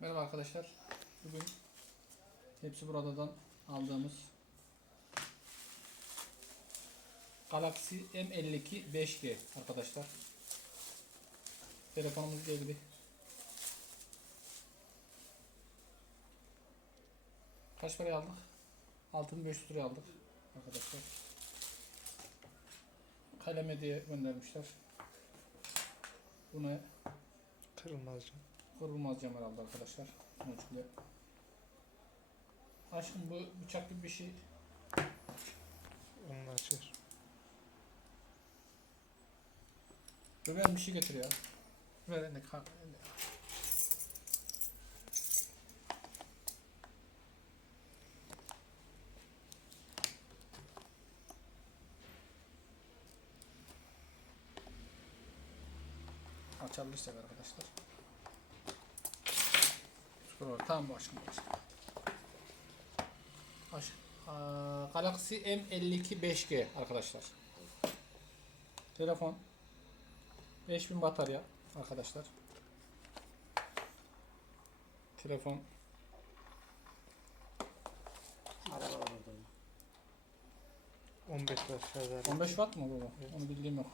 Merhaba arkadaşlar. Bugün hepsi buradan aldığımız Galaxy M52 5G arkadaşlar. Telefonumuz geldi. Kaç paraya aldık? 6500 liraya aldık arkadaşlar. Kaleme diye göndermişler. Buna Kırılmaz cam. Kırılmaz cam herhalde arkadaşlar. Ölçüde. Aşkım bu bıçak gibi bir şey. Onu açır. Bebeğim bir şey getir ya. Ver kalk. elini. Açabilirsek arkadaşlar. Scroll. Tamam bu aşkım. Aş Aa, Galaxy M52 5G arkadaşlar. Telefon 5000 batarya arkadaşlar. Telefon Araba var orada. 15 var şarj 15 watt mı bu? Evet. Onu bildiğim yok.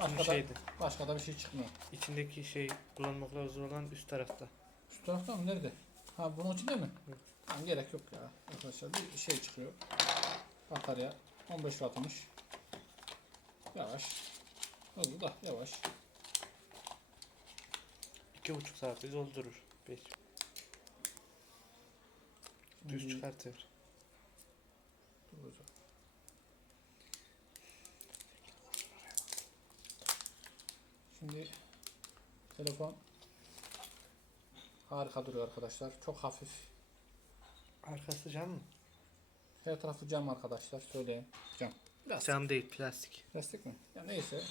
Başka da, şeydi. başka da bir şey çıkmıyor. İçindeki şey kullanma kılavuzu olan üst tarafta. Şu tarafta mı? Nerede? Ha bunun içinde mi? Evet. Tamam, gerek yok ya. Arkadaşlar bir şey çıkıyor. Batarya 15 wattmış. Yavaş. Hızlı da yavaş. 2,5 saatte doldurur. 5. Düz Şimdi- çıkartır. Dur hocam. Şimdi telefon harika duruyor arkadaşlar. Çok hafif. Arkası cam mı? Her tarafı cam arkadaşlar. Söyleyeyim. Cam. Plastik. Cam değil plastik. Plastik mi? Ya neyse.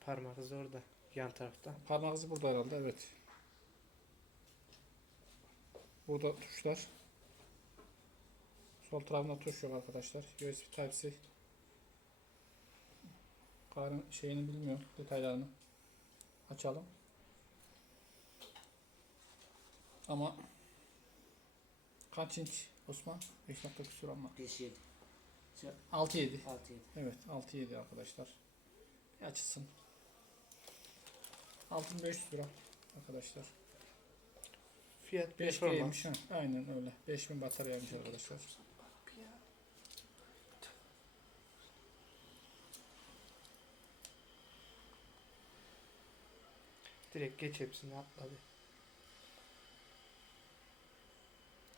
Parmak izi orada. Yan tarafta. Parmak izi burada herhalde. Evet. Burada tuşlar. Sol tarafında tuş yok arkadaşlar. USB Type-C. Karın şeyini bilmiyorum. Detaylarını. Açalım. Ama kaç inç Osman? 5 nokta küsur ama. 5 7 6 7. 6 7. Evet 6 7 arkadaşlar. Bir açılsın. 6500 lira arkadaşlar. Fiyat 5 performans. G'ymiş ha. Aynen öyle. 5000 bataryaymış arkadaşlar. Direkt geç hepsini atladı.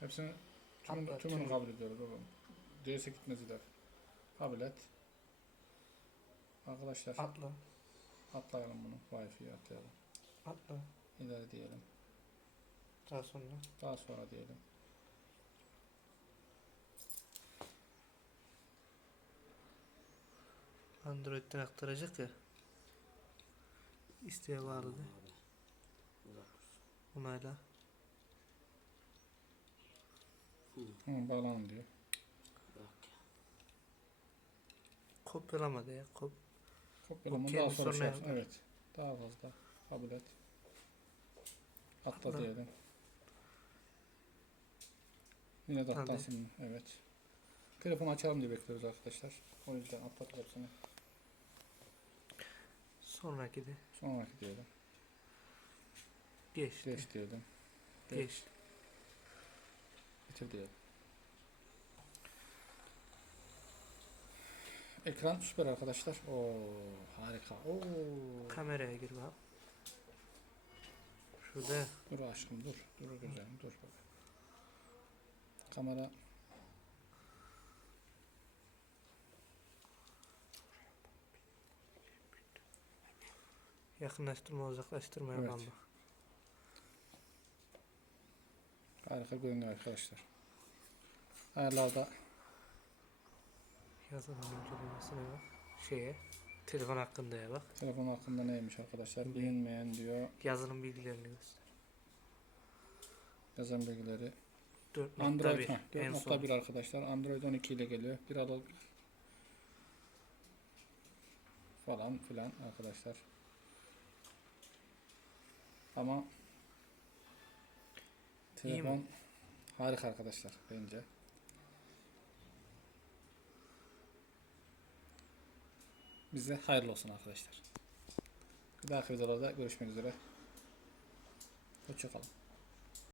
Hepsini tümünü, Atla, tümünü tümü. kabul ediyoruz oğlum. Değilse gitmez iler. Kabul et. Arkadaşlar Atla. atlayalım bunu. Wi-Fi'ye atlayalım. Atla. İleri diyelim. Daha sonra. Daha sonra diyelim. Android'den aktaracak ya. İsteğe bağlı de. Uzak. Onayla. Hı, bağlanın diyor. Bak. Kopyalama de ya. Kop Kopyalama daha sonra şey yapar. Evet. Daha fazla. Kabul et. Atla Atla. diyelim. Yine de Hadi. atlasın. Evet. Telefonu açalım diye bekliyoruz arkadaşlar. O yüzden atladık hepsini. sonraki de. Sonraki diyelim. Geçti. Geç diyelim. Geç. Geç. Bitir diyelim. Ekran süper arkadaşlar. Oo harika. Oo. Kameraya gir bak. Şurada Dur aşkım dur. Dur güzelim dur. Kamera yakınlaştırma uzaklaştırma Evet. yapan bak. Harika görünüyor arkadaşlar. Ayarlarda Yazılım incelemesine bak. Şeye. Telefon hakkında ya bak. telefon hakkında neymiş arkadaşlar bilinmeyen diyor. Yazılım bilgilerini göster. Yazan bilgileri. 4.1 Android heh, en son. 4.1 arkadaşlar. Android 12 ile geliyor. Bir Aralık falan filan arkadaşlar. Ama Telefon harika arkadaşlar bence. Bize hayırlı olsun arkadaşlar. Bir dahaki videolarda görüşmek üzere. Hoşçakalın.